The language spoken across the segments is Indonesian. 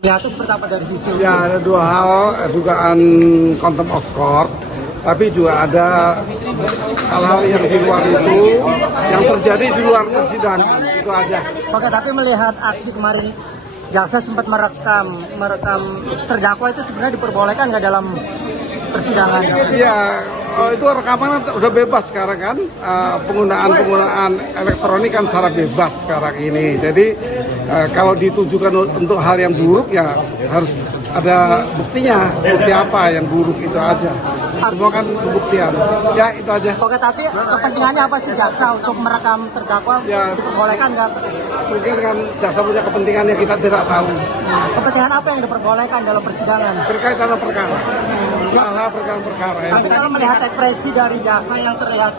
Ya, itu seperti apa dari sisi Ya, ada dua hal, dugaan contempt of court, tapi juga ada hal-hal yang di luar itu, yang terjadi di luar persidangan, itu aja. Oke, tapi melihat aksi kemarin jaksa sempat merekam terdakwa itu sebenarnya diperbolehkan nggak dalam persidangan? Iya, itu rekaman udah bebas sekarang kan, penggunaan elektronik kan secara bebas sekarang ini. Jadi kalau ditujukan untuk hal yang buruk ya harus ada buktinya, bukti apa yang buruk itu aja. Semua kan pembuktian. Ya itu aja. Oke, tapi kepentingannya apa sih jaksa untuk merekam terdakwa? Ya. Diperbolehkan nggak? Mungkin kan jaksa punya kepentingan yang kita tidak tahu. Kepentingan apa yang diperbolehkan dalam persidangan? Terkait dengan perkara. Hal-hal perkara-perkara. Tapi kalau melihat ekspresi dari jaksa yang terlihat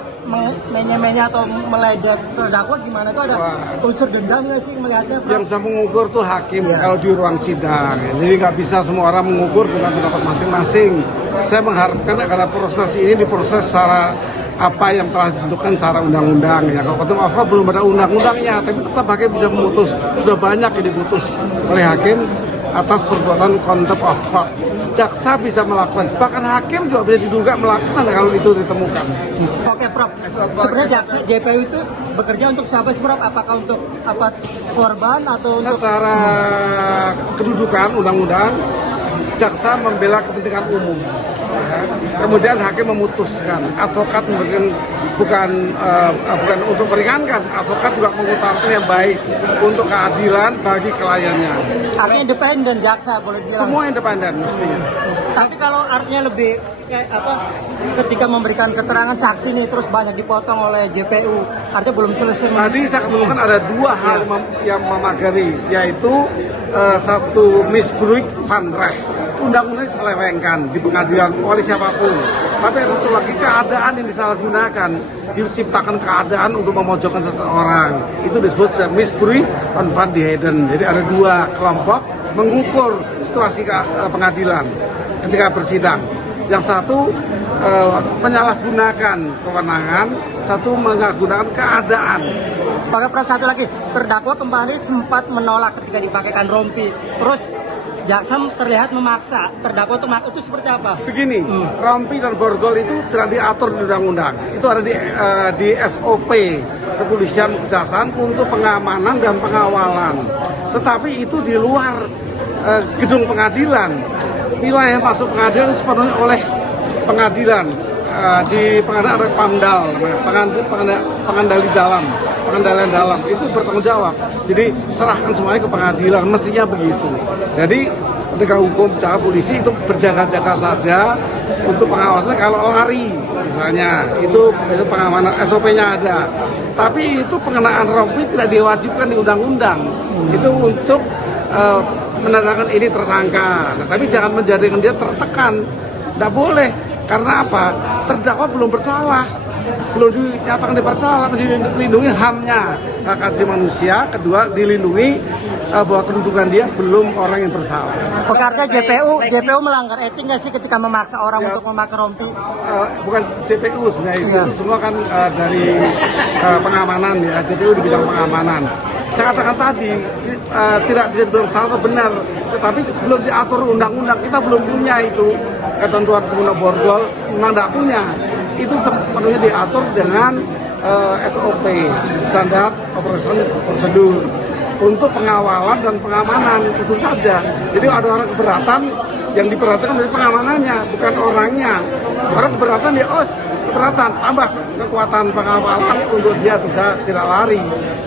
menye-menye atau meledek terdakwa, gimana itu ada unsur dendam nggak sih melihatnya? Yang bisa mengukur tuh hakim kalau di ruang sidang. Jadi nggak bisa semua orang mengukur dengan pendapat masing-masing. Saya mengharapkan karena proses ini diproses secara apa yang telah ditentukan secara undang-undang. Ya kalau contempt of court belum ada undang-undangnya, tapi tetap hakim bisa memutus. Sudah banyak yang diputus oleh hakim atas perbuatan contempt of court. Jaksa bisa melakukan, bahkan hakim juga bisa diduga melakukan kalau itu ditemukan. Oke, Prof. Sebenarnya jaksa JPU itu bekerja untuk siapa sih, Prof? Apakah untuk apa korban atau untuk Secara kedudukan undang-undang, jaksa membela kepentingan umum. Kemudian hakim memutuskan, advokat memberikan bukan untuk meringankan, advokat juga mengutarakan yang baik untuk keadilan bagi kliennya. artinya independen jaksa boleh bilang? Semua independen mestinya. Tapi kalau artinya lebih kayak apa? Ketika memberikan keterangan saksi nih terus banyak dipotong oleh JPU, artinya belum selesai. Tadi saya menemukan ada dua hal yang memagari, yaitu satu misbruik van recht. Undang-undang diselewengkan di pengadilan oleh siapapun. Tapi ada satu lagi keadaan yang disalahgunakan, diciptakan keadaan untuk memojokkan seseorang. Itu disebut misbruik van die Heden. Jadi ada dua kelompok mengukur situasi pengadilan ketika bersidang. Yang satu menyalahgunakan kewenangan, satu menyalahgunakan keadaan. Oke, Prof, satu lagi, terdakwa kembali sempat menolak ketika dipakaikan rompi. Terus jaksa terlihat memaksa terdakwa untuk itu seperti apa? Begini, rompi dan borgol itu tidak diatur di undang-undang. Itu ada di SOP kepolisian kejaksaan untuk pengamanan dan pengawalan. Tetapi itu di luar gedung pengadilan. Wilayah masuk pengadilan sepenuhnya oleh pengadilan. Di pengadilan ada PAMDAL, pengendalian dalam itu bertanggung jawab. Jadi serahkan semuanya ke pengadilan, mestinya begitu. Jadi penegak hukum, cara polisi itu berjaga-jaga saja untuk pengawasan kalau lari, misalnya itu pengamanan SOP-nya ada. Tapi itu pengenaan rompi tidak diwajibkan di undang-undang. Itu untuk menandakan ini tersangka. Nah, tapi jangan menjadikan dia tertekan. Tidak boleh. Karena apa? Terdakwa belum bersalah, belum dinyatakan dia bersalah, masih dilindungi HAM-nya, hak asasi manusia. Kedua, dilindungi bahwa kedudukan dia belum orang yang bersalah. Karena JPU melanggar etik nggak sih ketika memaksa orang untuk memakai rompi? Bukan JPU sebenarnya, itu semua kan dari pengamanan ya, JPU di bidang pengamanan. Saya katakan tadi, tidak bisa dibilang salah atau benar, tetapi belum diatur undang-undang, kita belum punya itu ketentuan pengguna borgol, memang tidak punya. Itu sepenuhnya diatur dengan SOP, standar operation prosedur, untuk pengawalan dan pengamanan, itu saja. Jadi ada orang keberatan, yang diperhatikan dari pengamanannya, bukan orangnya. Orang keberatan ya, keberatan, tambah kekuatan pengawalan untuk dia bisa tidak lari.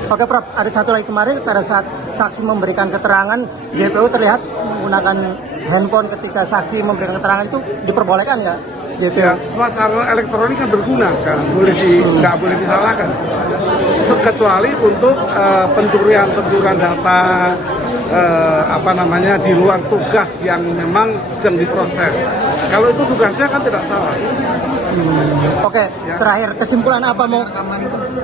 Oke, Prof, ada satu lagi kemarin pada saat saksi memberikan keterangan, JPU terlihat menggunakan handphone ketika saksi memberikan keterangan, itu diperbolehkan nggak? Ya, semua sarana elektronik kan berguna sekarang, nggak boleh disalahkan. Kecuali untuk pencurian data, di luar tugas yang memang sedang diproses. Kalau itu tugasnya kan tidak salah. Oke, Ya. Terakhir kesimpulan apa mau?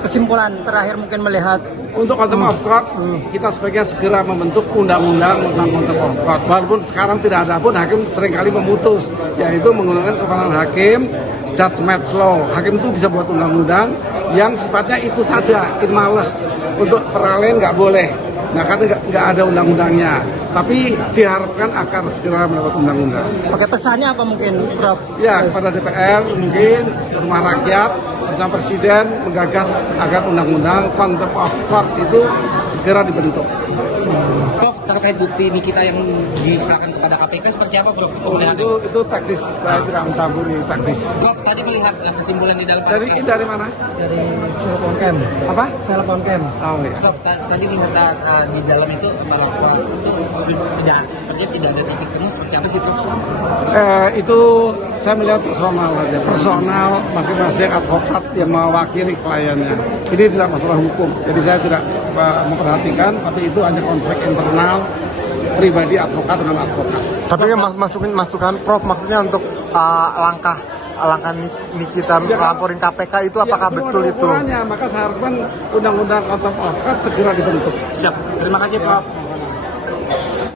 Kesimpulan terakhir mungkin melihat Untuk contempt of court, kita sebaiknya segera membentuk undang-undang tentang contempt of court. Walaupun sekarang tidak ada pun, hakim seringkali memutus, yaitu menggunakan kewenangan hakim, judgment law. Hakim itu bisa buat undang-undang yang sifatnya itu saja, in males. Untuk peralihan nggak boleh. Nah, karena nggak ada undang-undangnya, tapi diharapkan akan segera mendapat undang-undang. Oke, pesannya apa mungkin, Prof? Ya, kepada DPR mungkin rumah rakyat bersama Presiden menggagas agar undang-undang contempt of court itu segera dibentuk. Prof, terkait bukti Nikita yang diserahkan kepada KPK seperti apa, Prof? Itu teknis, saya tidak mencampuri teknis. Prof, tadi melihat kesimpulan di dalam Dari mana? Dari Telepon Camp. Apa? Telepon Camp. Oh, iya. Prof, tadi melihat di dalam itu bahwa itu tidak sepertinya tidak ada titik temu seperti apa sih, Prof? Itu saya melihat personal aja, personal masing-masing advokat yang mewakili kliennya. Ini tidak masalah hukum, jadi saya tidak memperhatikan, tapi itu hanya konflik internal pribadi advokat dengan advokat. Tapi yang masukan Prof maksudnya untuk langkah Nikita melaporin KPK itu apakah betul itu? Maka saya harapkan undang-undang contempt of court segera dibentuk. Siap. Terima kasih, Prof.